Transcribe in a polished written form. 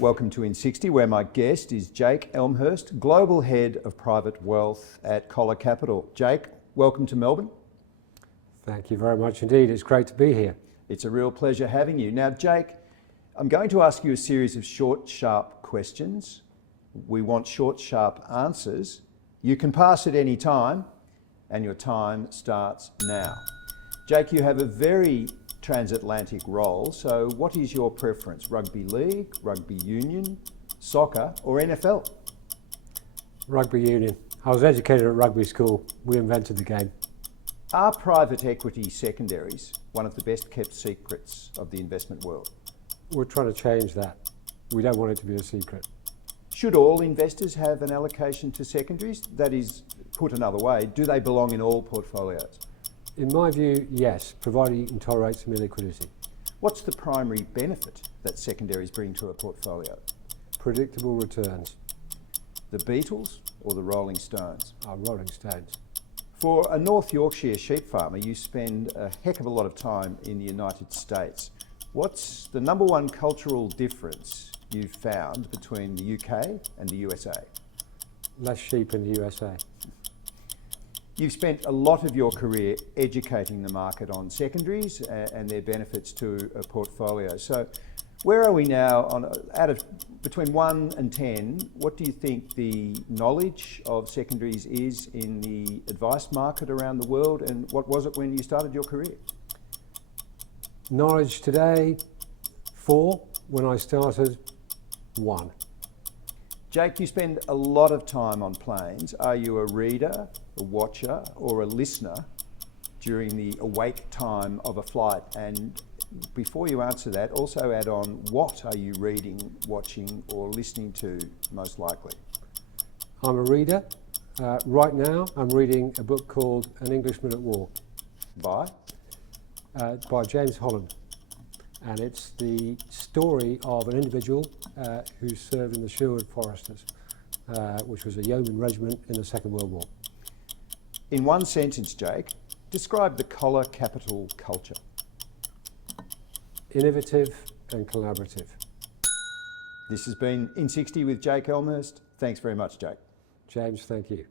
Welcome to IN60, where my guest is Jake Elmhirst, Global Head of Private Wealth at Coller Capital. Jake, welcome to Melbourne. Thank you very much indeed. It's great to be here. It's a real pleasure having you. Now, Jake, I'm going to ask you a series of short, sharp questions. We want short, sharp answers. You can pass at any time, and your time starts now. Jake, you have a very transatlantic role, so what is your preference? Rugby league, rugby union, soccer, or NFL? Rugby union. I was educated at rugby school. We invented the game. Are private equity secondaries one of the best kept secrets of the investment world? We're trying to change that. We don't want it to be a secret. Should all investors have an allocation to secondaries? That is, put another way, do they belong in all portfolios? In my view, yes, provided you can tolerate some illiquidity. What's the primary benefit that secondaries bring to a portfolio? Predictable returns. The Beatles or the Rolling Stones? Rolling Stones. For a North Yorkshire sheep farmer, you spend a heck of a lot of time in the United States. What's the number one cultural difference you've found between the UK and the USA? Less sheep in the USA. You've spent a lot of your career educating the market on secondaries and their benefits to a portfolio. So where are we now between 1 and 10, what do you think the knowledge of secondaries is in the advice market around the world, and what was it when you started your career? Knowledge today, 4. When I started, 1. Jake, you spend a lot of time on planes. Are you a reader, a watcher, or a listener during the awake time of a flight? And before you answer that, also add on, what are you reading, watching, or listening to most likely? I'm a reader. Right now, I'm reading a book called An Englishman at War. By James Dunn. And it's the story of an individual who served in the Sherwood Foresters, which was a yeoman regiment in the Second World War. In one sentence, Jake, describe the Coller Capital culture. Innovative and collaborative. This has been IN60 with Jake Elmhirst. Thanks very much, Jake. James, thank you.